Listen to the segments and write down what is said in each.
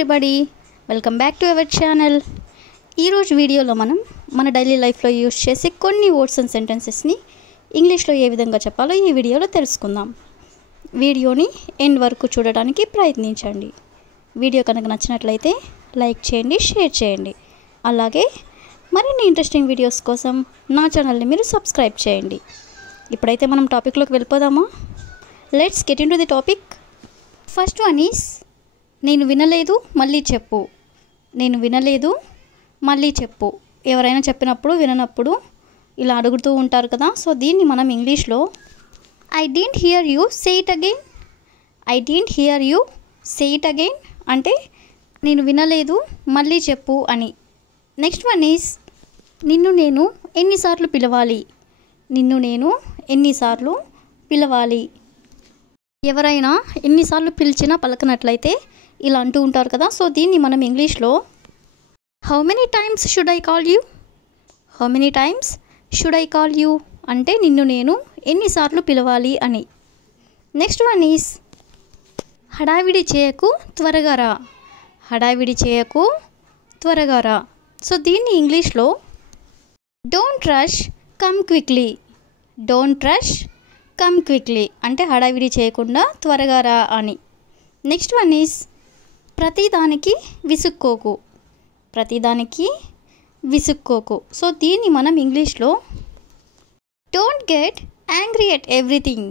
Everybody, welcome back to our channel. ఈరోజు వీడియోలో మనం మన డైలీ లైఫ్లో యూజ్ చేసే కొన్ని వర్డ్స్ అండ్ సెంటెన్సెస్ని ఇంగ్లీష్లో ఏ విధంగా చెప్పాలో ఈ వీడియోలో తెలుసుకుందాం. వీడియోని ఎండ్ వరకు చూడడానికి ప్రయత్నించండి. వీడియో కనుక నచ్చినట్లయితే లైక్ చేయండి, షేర్ చేయండి. అలాగే మరిన్ని ఇంట్రెస్టింగ్ వీడియోస్ కోసం నా ఛానల్ని మీరు సబ్స్క్రైబ్ చేయండి. ఇప్పుడైతే మనం టాపిక్లోకి వెళ్ళిపోదామా? Let's get in to the topic. First one is నేను వినలేదు మళ్ళీ చెప్పు. నేను వినలేదు మళ్ళీ చెప్పు. ఎవరైనా చెప్పినప్పుడు విననప్పుడు ఇలా అడుగుతూ ఉంటారు కదా. సో దీన్ని మనం ఇంగ్లీష్లో I don't here you, say it again. I don't here you, say it again అంటే నేను వినలేదు మళ్ళీ చెప్పు అని. నెక్స్ట్ వన్ ఈస్ నిన్ను నేను ఎన్నిసార్లు పిలవాలి. నిన్ను నేను ఎన్నిసార్లు పిలవాలి. ఎవరైనా ఎన్నిసార్లు పిలిచినా పలకనట్లయితే ఇలా అంటూ ఉంటారు కదా. సో దీన్ని మనం ఇంగ్లీష్లో how many times should I call you. How many times should I call you అంటే నిన్ను నేను ఎన్నిసార్లు పిలవాలి అని. నెక్స్ట్ వన్ ఈస్ హడావిడి చేయకు, త్వరగా రా. హడావిడి చేయకు, త్వరగా రా. సో దీన్ని ఇంగ్లీష్లో don't rush, come quickly. Don't rush, come quickly అంటే హడావిడి చేయకుండా త్వరగా రా అని. నెక్స్ట్ వన్ ఈస్ ప్రతిదానికి విసుక్కోకు. ప్రతిదానికి విసుక్కోకు. సో దీన్ని మనం ఇంగ్లీష్లో don't get angry at everything.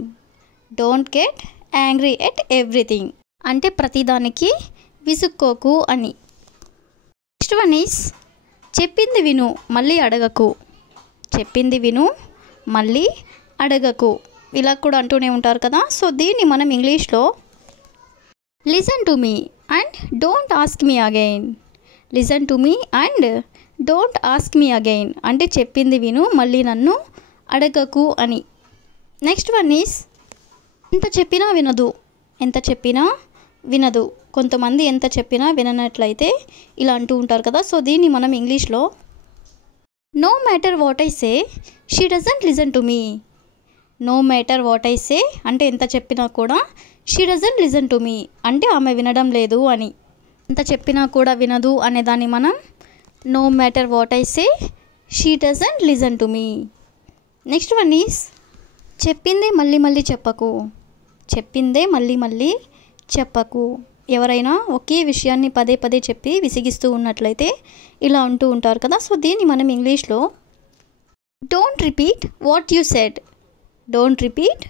Don't get angry at everything అంటే ప్రతిదానికి విసుక్కోకు అని. నెక్స్ట్ వన్ ఈస్ చెప్పింది విను, మళ్ళీ అడగకు. చెప్పింది విను, మళ్ళీ అడగకు. ఇలా కూడా అంటూనే ఉంటారు కదా. సో దీన్ని మనం ఇంగ్లీష్లో listen to me and don't ask me again. Listen to me and don't ask me again అంటే చెప్పింది విను, మళ్ళీ నన్ను అడగకు అని. నెక్స్ట్ వన్ ఈస్ ఎంత చెప్పినా వినదు. ఎంత చెప్పినా వినదు. కొంతమంది ఎంత చెప్పినా విననట్లయితే ఇలా అంటూ ఉంటారు కదా. సో దీన్ని మనం ఇంగ్లీష్లో no matter what I say, she doesn't listen to me. No matter what I say అంటే ఎంత చెప్పినా కూడా she doesn't listen to me అంటే ఆమె వినడం లేదు అని. ఎంత చెప్పినా కూడా వినదు అనే దాన్ని మనం no matter what I say, she doesn't listen to me. Next one is చెప్పిందే మళ్ళీ మళ్ళీ చెప్పకు. చెప్పిందే మళ్ళీ మళ్ళీ చెప్పకు. ఎవరైనా ఒకే విషయాన్ని పదే పదే చెప్పి విసిగిస్తూ ఉన్నట్లయితే ఇలా అంటూ ఉంటారు కదా. సో దీన్ని మనం ఇంగ్లీష్లో don't repeat what you said. Don't repeat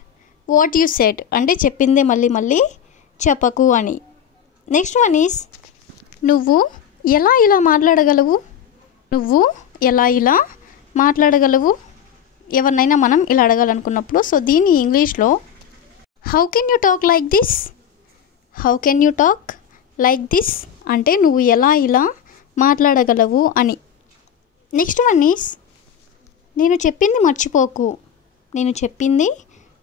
what you said అంటే చెప్పిందే మళ్ళీ మళ్ళీ చెప్పకు అని. నెక్స్ట్ వన్ ఈస్ నువ్వు ఎలా ఇలా మాట్లాడగలవు. నువ్వు ఎలా ఇలా మాట్లాడగలవు. ఎవరినైనా మనం ఇలా అడగాలనుకున్నప్పుడు సో దీన్ని ఇంగ్లీష్లో how can you talk like this. How can you talk like this అంటే నువ్వు ఎలా ఇలా మాట్లాడగలవు అని. నెక్స్ట్ వన్ ఈస్ నేను చెప్పింది మర్చిపోకు. నేను చెప్పింది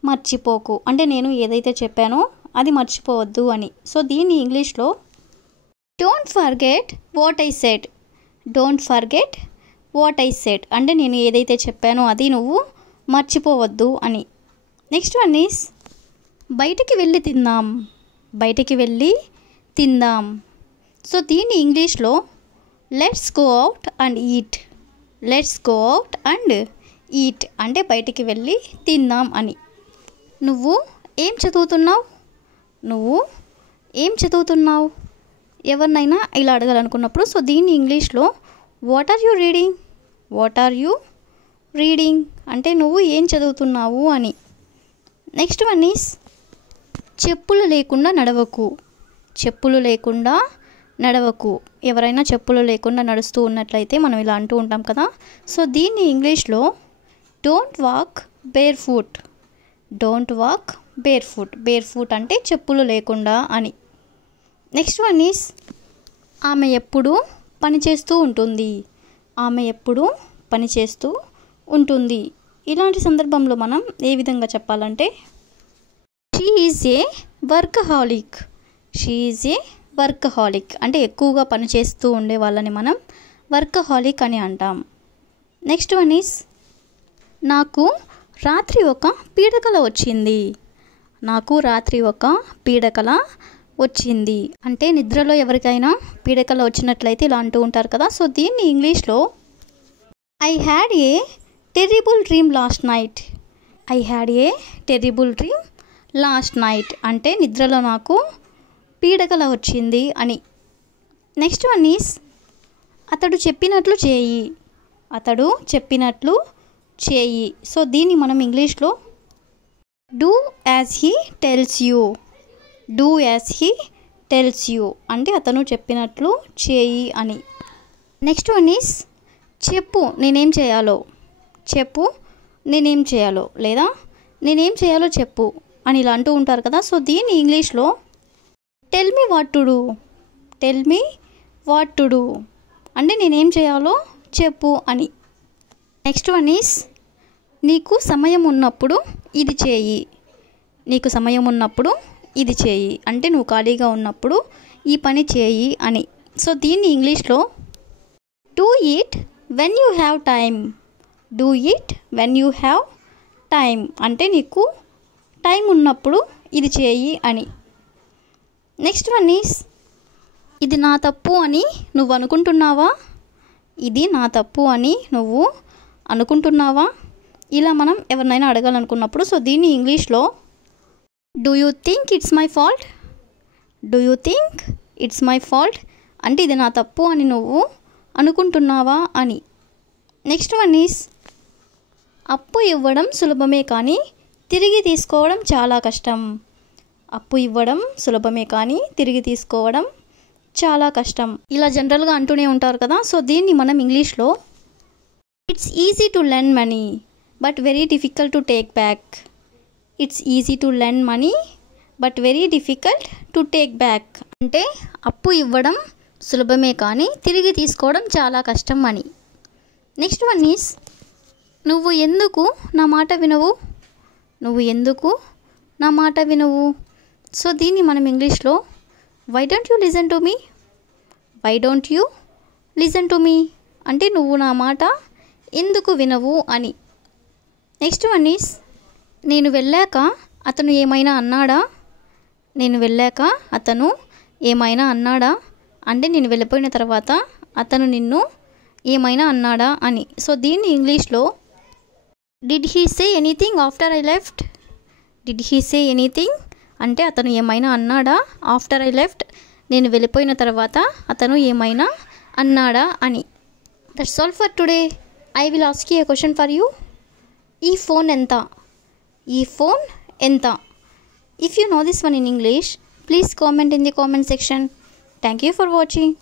మర్చిపోకు అంటే నేను ఏదైతే చెప్పానో అది మర్చిపోవద్దు అని. సో దీన్ని ఇంగ్లీష్లో don't forget what I said. Don't forget what I said అంటే నేను ఏదైతే చెప్పానో అది నువ్వు మర్చిపోవద్దు అని. నెక్స్ట్ వన్ ఈస్ బయటికి వెళ్ళి తిందాం. బయటికి వెళ్ళి తిందాం. సో దీన్ని ఇంగ్లీష్లో let's go out and eat. Let's go out and eat అంటే బయటికి వెళ్ళి తిందాం అని. నువ్వు ఏం చదువుతున్నావు. నువ్వు ఏం చదువుతున్నావు. ఎవరినైనా ఇలా అడగాలనుకున్నప్పుడు సో దీన్ని ఇంగ్లీష్లో what are you reading. What are you reading అంటే నువ్వు ఏం చదువుతున్నావు అని. నెక్స్ట్ వన్ ఈస్ చెప్పులు లేకుండా నడవకు. చెప్పులు లేకుండా నడవకు. ఎవరైనా చెప్పులు లేకుండా నడుస్తూ ఉన్నట్లయితే మనం ఇలా అంటూ ఉంటాం కదా. సో దీన్ని ఇంగ్లీష్లో don't walk bear foot. Don't walk bear foot. Bear foot అంటే చెప్పులు లేకుండా అని. నెక్స్ట్ వన్ ఈస్ ఆమె ఎప్పుడూ పనిచేస్తూ ఉంటుంది. ఆమె ఎప్పుడూ పనిచేస్తూ ఉంటుంది. ఇలాంటి సందర్భంలో మనం ఏ విధంగా చెప్పాలంటే she is a workaholic. She is a workaholic అంటే ఎక్కువగా పనిచేస్తూ ఉండే వాళ్ళని మనం వర్కహాలిక్ అని అంటాం. నెక్స్ట్ వన్ ఈస్ నాకు రాత్రి ఒక పీడకల వచ్చింది. నాకు రాత్రి ఒక పీడకల వచ్చింది. అంటే నిద్రలో ఎవరికైనా పీడకల వచ్చినట్లయితే ఇలా అంటూ ఉంటారు కదా. సో దీన్ని ఇంగ్లీష్లో I had a terrible dream last night. I had a terrible dream last night అంటే నిద్రలో నాకు పీడకల వచ్చింది అని. నెక్స్ట్ వన్ ఈస్ అతడు చెప్పినట్లు చేయి. అతడు చెప్పినట్లు చేయి. సో దీన్ని మనం ఇంగ్లీష్లో do as he tells you. Do as he tells you అంటే అతను చెప్పినట్లు చేయి అని. నెక్స్ట్ వన్ ఈస్ చెప్పు నేనేం చేయాలో. చెప్పు నేనేం చేయాలో లేదా నేనేం చేయాలో చెప్పు అని ఇలా అంటూ ఉంటారు కదా. సో దీన్ని ఇంగ్లీష్లో tell me what to do. Tell me what to do అంటే నేనేం చేయాలో చెప్పు అని. నెక్స్ట్ వన్ ఈస్ నీకు సమయం ఉన్నప్పుడు ఇది చేయి. నీకు సమయం ఉన్నప్పుడు ఇది చేయి అంటే నువ్వు ఖాళీగా ఉన్నప్పుడు ఈ పని చేయి అని. సో దీన్ని ఇంగ్లీష్లో do it when you have time. Do it when you have time అంటే నీకు టైం ఉన్నప్పుడు ఇది చేయి అని. నెక్స్ట్ వన్ ఈస్ ఇది నా తప్పు అని నువ్వు అనుకుంటున్నావా. ఇది నా తప్పు అని నువ్వు అనుకుంటున్నావా. ఇలా మనం ఎవరినైనా అడగాలనుకున్నప్పుడు సో దీన్ని ఇంగ్లీష్లో do you think it's my fault. Do you think it's my fault అంటే ఇది నా తప్పు అని నువ్వు అనుకుంటున్నావా అని. నెక్స్ట్ వన్ ఈస్ అప్పు ఇవ్వడం సులభమే కానీ తిరిగి తీసుకోవడం చాలా కష్టం. అప్పు ఇవ్వడం సులభమే కానీ తిరిగి తీసుకోవడం చాలా కష్టం. ఇలా జనరల్గా అంటూనే ఉంటారు కదా. సో దీన్ని మనం ఇంగ్లీష్లో it's easy to lend money but very difficult to take back. It's easy to lend money but very difficult to take back అంటే అప్పు ఇవ్వడం సులభమే కానీ తిరిగి తీసుకోవడం చాలా కష్టం అని. నెక్స్ట్ వన్ ఈస్ నువ్వు ఎందుకు నా మాట వినవు. నువ్వు ఎందుకు నా మాట వినవు. సో దీన్ని మనం ఇంగ్లీష్లో why don't you listen to me. Why don't you listen to me అంటే నువ్వు నా మాట ఎందుకు వినవు అని. నెక్స్ట్ వన్ ఈస్ నేను వెళ్ళాక అతను ఏమైనా అన్నాడా. నేను వెళ్ళాక అతను ఏమైనా అన్నాడా అంటే నేను వెళ్ళిపోయిన తర్వాత అతను నిన్ను ఏమైనా అన్నాడా అని. సో దీన్ని ఇంగ్లీష్లో did he say anything after I left. Did he say anything అంటే అతను ఏమైనా అన్నాడా. ఆఫ్టర్ ఐ లెఫ్ట్ నేను వెళ్ళిపోయిన తర్వాత అతను ఏమైనా అన్నాడా అని. That's all for today. I will ask you A question for you. ఈ ఫోన్ ఎంత. ఈ ఫోన్ ఎంత. If you know this one in English please comment in the comment section. Thank you for watching.